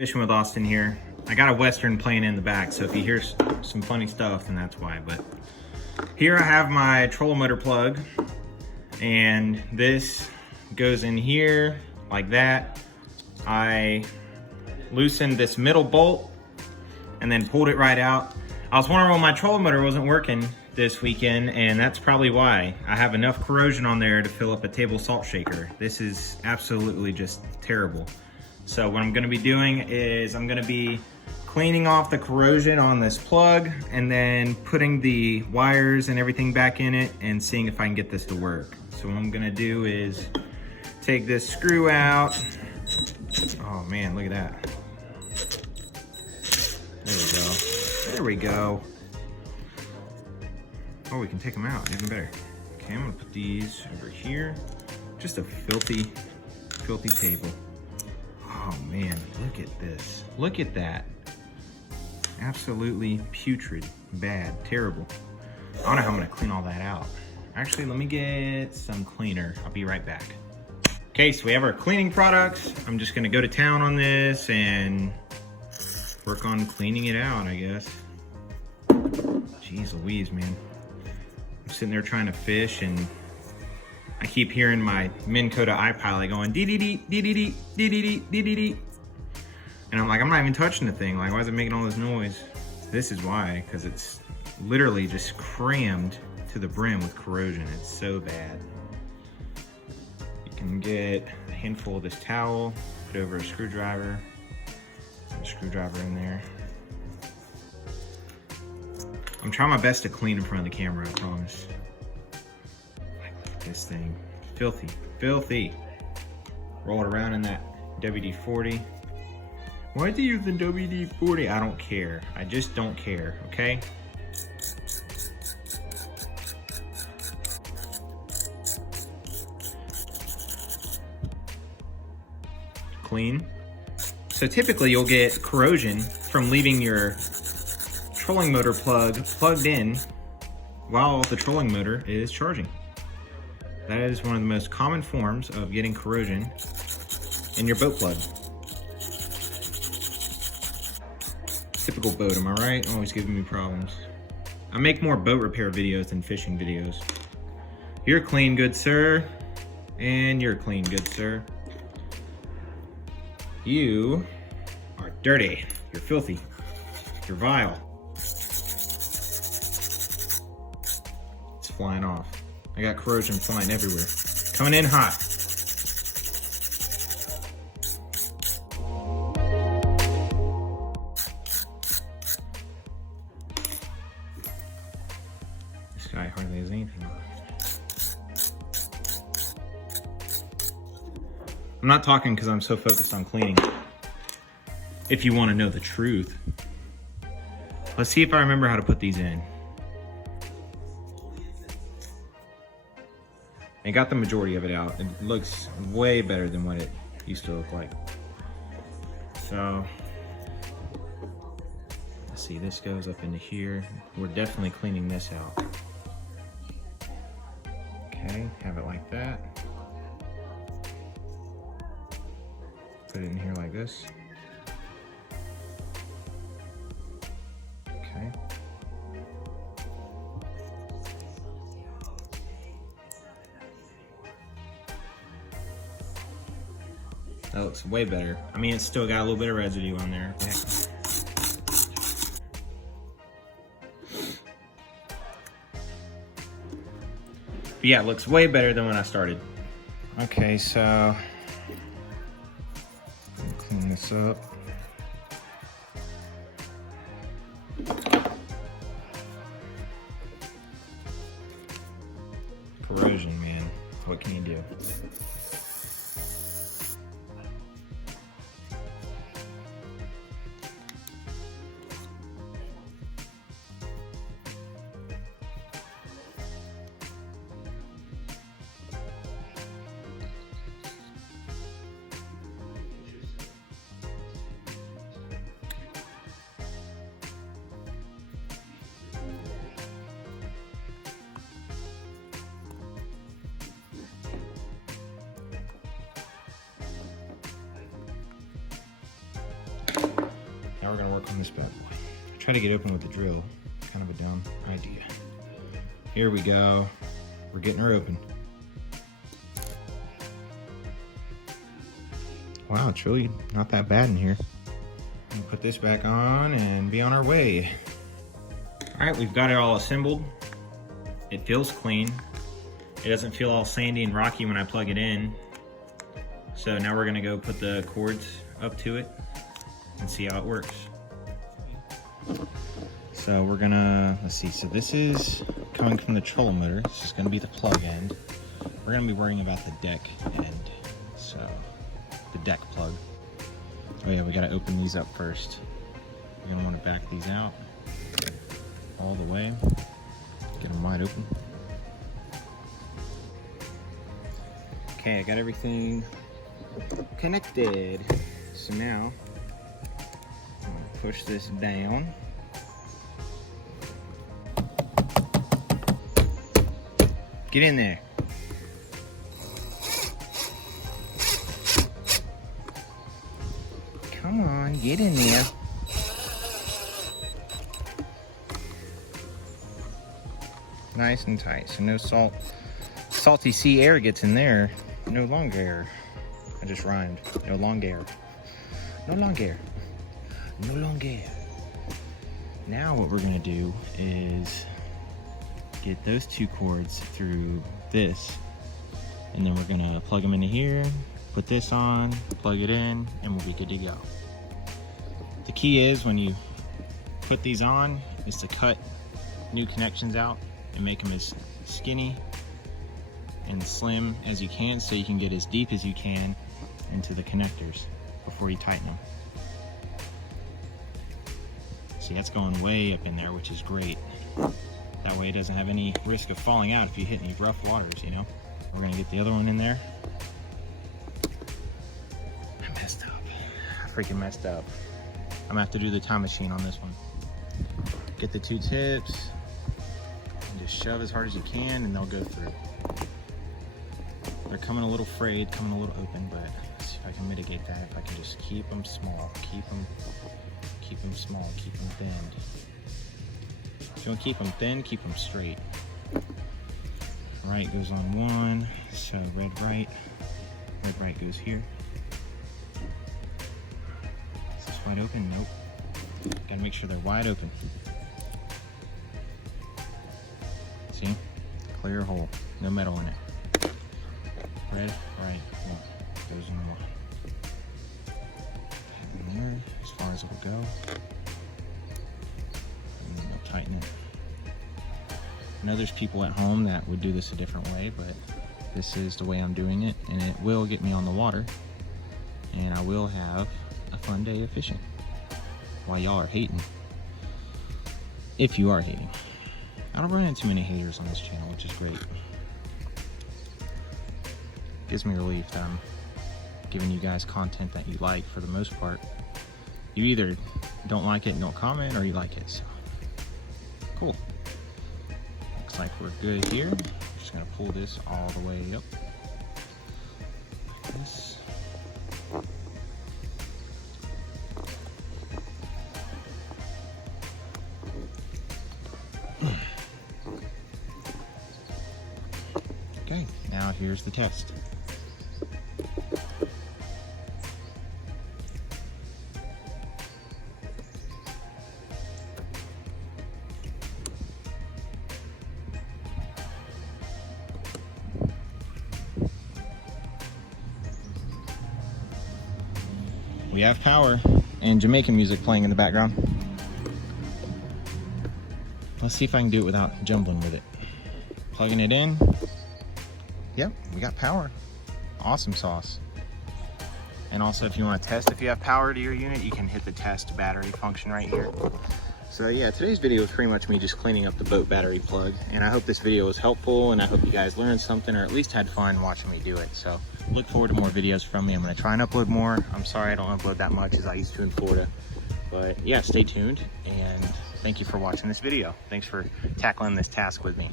Fishing with Austin here. I got a Western playing in the back, so if you hear some funny stuff, then that's why. But here I have my trolling motor plug, and this goes in here like that. I loosened this middle bolt and then pulled it right out. I was wondering why my trolling motor wasn't working this weekend, and that's probably why. I have enough corrosion on there to fill up a table salt shaker. This is absolutely just terrible. So what I'm gonna be doing is I'm gonna be cleaning off the corrosion on this plug and then putting the wires and everything back in it and seeing if I can get this to work. So what I'm gonna do is take this screw out. Oh man, look at that. There we go. There we go. Oh, we can take them out, even better. Okay, I'm gonna put these over here. Just a filthy, filthy table. Oh man, look at this. Look at that. Absolutely putrid, bad, terrible. I don't know how I'm gonna clean all that out. Actually, let me get some cleaner. I'll be right back. Okay, so we have our cleaning products. I'm just gonna go to town on this and work on cleaning it out, I guess. Jeez Louise, man. I'm sitting there trying to fish and I keep hearing my Minn Kota iPilot going dee-dee-dee, dee-dee-dee, dee-dee-dee, dee-dee-dee. And I'm like, I'm not even touching the thing. Like, why is it making all this noise? This is why, because it's literally just crammed to the brim with corrosion. It's so bad. You can get a handful of this towel, put it over a screwdriver, put a screwdriver in there. I'm trying my best to clean in front of the camera, I promise. This thing, filthy, filthy. Roll it around in that WD-40. Why are they using WD-40? I don't care. I just don't care, okay? Clean. So typically you'll get corrosion from leaving your trolling motor plug plugged in while the trolling motor is charging. That is one of the most common forms of getting corrosion in your boat plug. Typical boat, am I right? Always giving me problems. I make more boat repair videos than fishing videos. You're clean, good sir. And you're clean, good sir. You are dirty. You're filthy. You're vile. It's flying off. I got corrosion flying everywhere. Coming in hot. This guy hardly has anything on. I'm not talking because I'm so focused on cleaning. If you want to know the truth. Let's see if I remember how to put these in. I got the majority of it out. It looks way better than what it used to look like. So, let's see, this goes up into here. We're definitely cleaning this out. Okay, have it like that. Put it in here like this. Okay. That looks way better. I mean, it's still got a little bit of residue on there. Yeah. But yeah, it looks way better than when I started. Okay, so clean this up. Corrosion, man. What can you do? now we're gonna work on this bad boy. Try to get open with the drill. Kind of a dumb idea. Here we go. We're getting her open. Wow, it's really not that bad in here. We'll put this back on and be on our way. All right, we've got it all assembled. It feels clean. It doesn't feel all sandy and rocky when I plug it in. So now we're gonna go put the cords up to it and see how it works. So we're gonna, let's see, so this is coming from the trolling motor. This is gonna be the plug end. We're gonna be worrying about the deck end. So, the deck plug. Oh yeah, we gotta open these up first. You're gonna wanna back these out all the way. Get them wide open. Okay, I got everything connected. So now, I'm gonna push this down. Get in there. Come on, get in there. Nice and tight, so no salty sea air gets in there. No longer. I just rhymed. No longer. No longer. No longer. Now what we're gonna do is get those two cords through this, and then we're gonna plug them into here, put this on, plug it in, and we'll be good to go. The key is when you put these on is to cut new connections out and make them as skinny and slim as you can, so you can get as deep as you can into the connectors before you tighten them. See, that's going way up in there, which is great. That way it doesn't have any risk of falling out if you hit any rough waters, you know? We're gonna get the other one in there. I messed up. I freaking messed up. I'm gonna have to do the time machine on this one. Get the two tips and just shove as hard as you can and they'll go through. They're coming a little frayed, coming a little open, but let's see if I can mitigate that. If I can just keep them small, keep them small, keep them thin. If you want to keep them thin, keep them straight. Right goes on one, so red right goes here. Is this wide open? Nope. Gotta make sure they're wide open. See? Clear hole, no metal in it. Red, right, one. Goes in there, as far as it will go. Tighten it. I know there's people at home that would do this a different way, but this is the way I'm doing it, and it will get me on the water, and I will have a fun day of fishing while y'all are hating. If you are hating. I don't run into many haters on this channel, which is great. Gives me relief that I'm giving you guys content that you like for the most part. You either don't like it and don't comment, or you like it, so. Cool. Looks like we're good here. Just gonna pull this all the way up. Like this. Okay, now here's the test. We have power and Jamaican music playing in the background. Let's see if I can do it without jumbling with it. Plugging it in. Yep, we got power. Awesome sauce. And also, if you want to test if you have power to your unit, you can hit the test battery function right here. So yeah, today's video is pretty much me just cleaning up the boat battery plug. And I hope this video was helpful, and I hope you guys learned something or at least had fun watching me do it. So look forward to more videos from me. I'm gonna try and upload more. I'm sorry I don't upload that much as I used to in Florida. But yeah, stay tuned, and thank you for watching this video. Thanks for tackling this task with me.